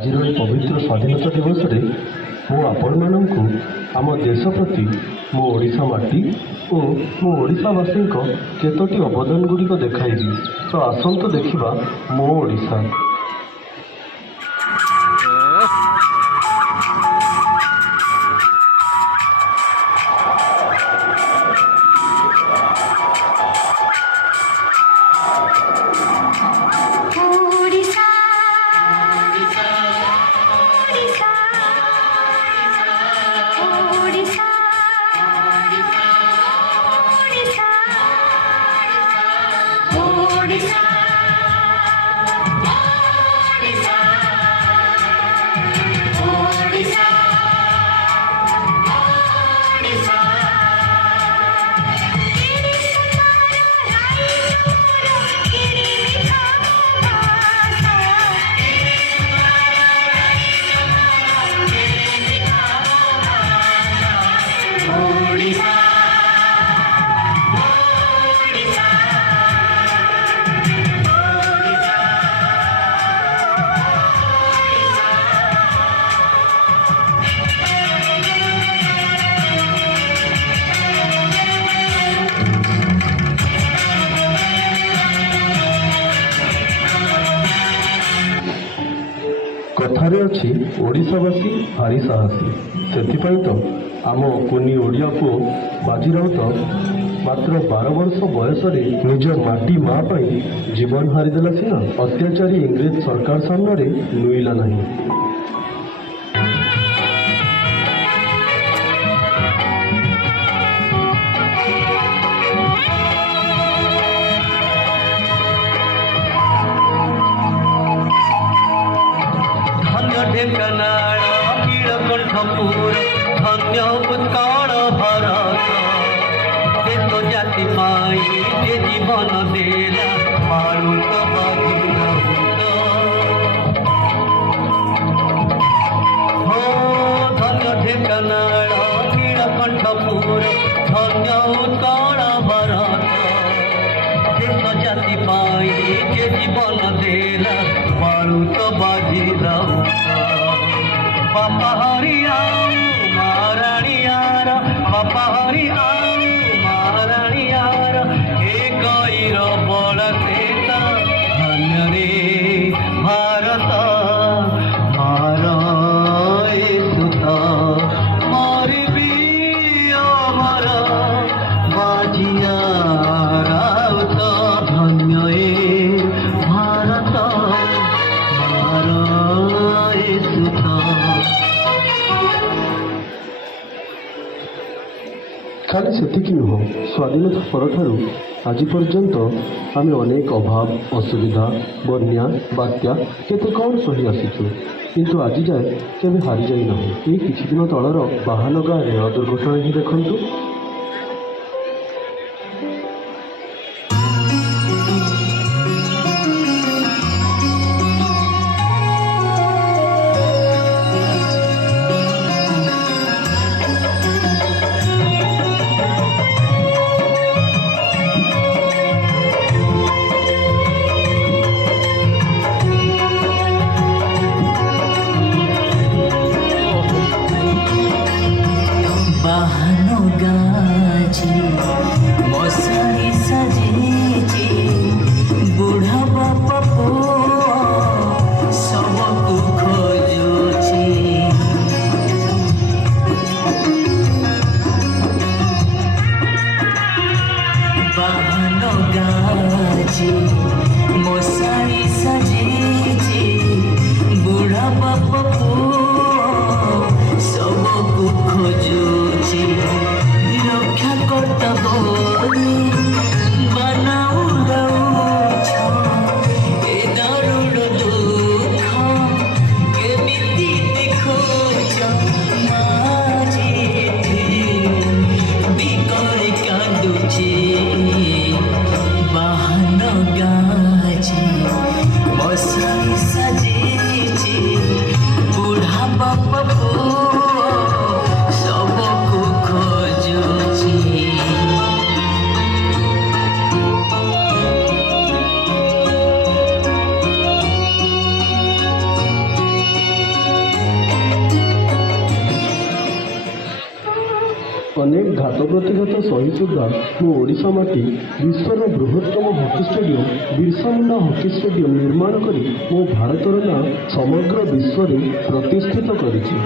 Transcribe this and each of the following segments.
ଆଜିର ଏହି ପବିତ୍ର ସ୍ୱାଧୀନତା ଦିବସରେ ମୁଁ ଆପଣମାନଙ୍କୁ ଆମ ଦେଶ ପ୍ରତି ମୋ ଓଡ଼ିଶା ମାଟି ଓ ମୋ ଓଡ଼ିଶାବାସୀଙ୍କ କେତୋଟି ଅବଦାନ ଗୁଡ଼ିକ ଦେଖାଇବି। ତ ଆସନ୍ତୁ ଦେଖିବା ମୋ ଓଡ଼ିଶା। କଥାରେ ଅଛି ଓଡ଼ିଶାବାସୀ ଭାରି ସାହସୀ। ସେଥିପାଇଁ ତ ଆମ କୁନି ଓଡ଼ିଆ ପୁଅ ବାଜି ରାଉତ ମାତ୍ର 12 ବର୍ଷ ବୟସରେ ନିଜ ମାଟି ମା ପାଇଁ ଜୀବନ ହାରିଦେଲା ସିନା ଅତ୍ୟାଚାରୀ ଇଂରେଜ ସରକାର ସାମ୍ନାରେ ନୁଇଲା ନାହିଁ। ଢେଙ୍କାନାଳ ନୀଳକଣ୍ଠପୁର ଧନ୍ୟ ଉତ୍କଳ ଭରତ ଦେଶ ଜାତି ପାଇଁ ଯେ ଜୀବନ ଦେଲା ମାଳୁତ ହୋ ଧନ୍ୟ ଢେଙ୍କାନାଳ ନୀଳକଣ୍ଠପୁର ଧନ୍ୟ ଉତ୍କଳ ଭରତ ଦେଶ ଜାତି ପାଇଁ ଯେ ଜୀବନ ଦେଲା ମାଳୁତ ବାଜିରାଉତ। ବାପା ହରି ଆଉ ମହାରାଣୀୟାର ବାପା ହରି ଆଉ ମହାରାଣୀୟାର ଏ କଇର ବଳ ସେତ ଧନ୍ୟରେ ଭାରତ ମାର ଏ ସୁତ ମରିବି ଅମର ବାଜିଆ ରାଉତ ଧନ୍ୟ ଏ ଭାରତ ମାର ଏ ସୁତ। ଖାଲି ସେତିକି ନୁହଁ, ସ୍ୱାଧୀନତା ପରଠାରୁ ଆଜି ପର୍ଯ୍ୟନ୍ତ ଆମେ ଅନେକ ଅଭାବ, ଅସୁବିଧା, ବନ୍ୟା, ବାତ୍ୟା କେତେ କ'ଣ ସହି ଆସିଛୁ, କିନ୍ତୁ ଆଜି ଯାଏ କେବେ ହାରିଯାଇନାହୁଁ। ଏଇ କିଛି ଦିନ ତଳର ବାହାନ ଗାଁ ରେଳ ଦୁର୍ଘଟଣା ହିଁ ଦେଖନ୍ତୁ। मशारी सजेची बुढ़ा बापा पुआ सबको खोजुची बाहन गाजी मशारी सजेची बुढ़ा बापा पुआ सबको खोजुची रक्षा करता बोली बनाऊ रौछ ए दारुण दुख केमिति देखुछ माजी बिकरे कांदुची बाहन गाजी मशाई सजेची बुढ़ा बापा सबको खोजुची। ଘାତ ପ୍ରତିଘାତ ସହି ସୁଦ୍ଧା ମୋ ଓଡ଼ିଶା ମାଟି ବିଶ୍ୱର ବୃହତ୍ତମ hockey stadium Birsa Munda hockey stadium ନିର୍ମାଣ କରି ମୋ ଭାରତର ନାଁ ସମଗ୍ର ବିଶ୍ୱରେ ପ୍ରତିଷ୍ଠିତ କରିଛି।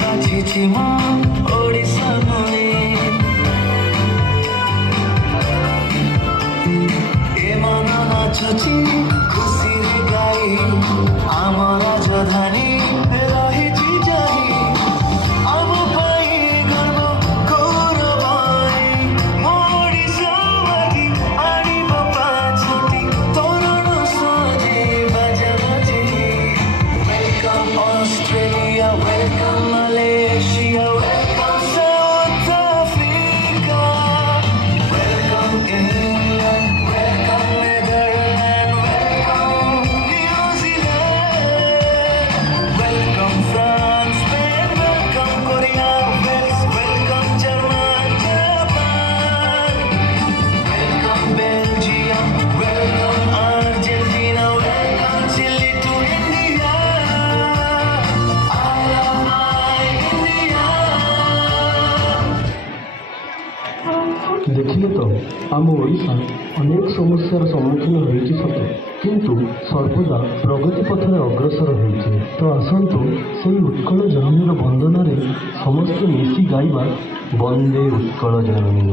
ବାଛିଛି ମୋ ଓଡ଼ିଶା ଭୂମି ଏ ମନ ନାଚୁଛି ଖୁସିରେ ଗାଇ ଆମ ରାଜଧାନୀ ରହିଛି ଯାଇ ଆମ ପାଇଁ ଗର୍ବ ଗୌରବରେ ମୋ ଓଡ଼ିଶା ମାଟି ଆଣିବ ପାଛୋଟି ତୋରଣ ସଜେ ବାଜା ବାଜେ welcome Australia welcome Malaysia, welcome South Africa, welcome England, welcome Netherlands, welcome New Zealand, welcome France, Spain, welcome Korea, welcome German, Japan, welcome Belgium, welcome Argentina, welcome Chile to India. I love my India. ଦେଖିଲେ ତ ଆମ ଓଡ଼ିଶା ଅନେକ ସମସ୍ୟାର ସମ୍ମୁଖୀନ ହୋଇଛି ସତ, କିନ୍ତୁ ସର୍ବଦା ପ୍ରଗତି ପଥରେ ଅଗ୍ରସର ହେଉଛି। ତ ଆସନ୍ତୁ ସେହି ଉତ୍କଳ ଜନନୀର ବନ୍ଦନାରେ ସମସ୍ତେ ମିଶି ଗାଇବା ବନ୍ଦେ ଉତ୍କଳ ଜନନୀ।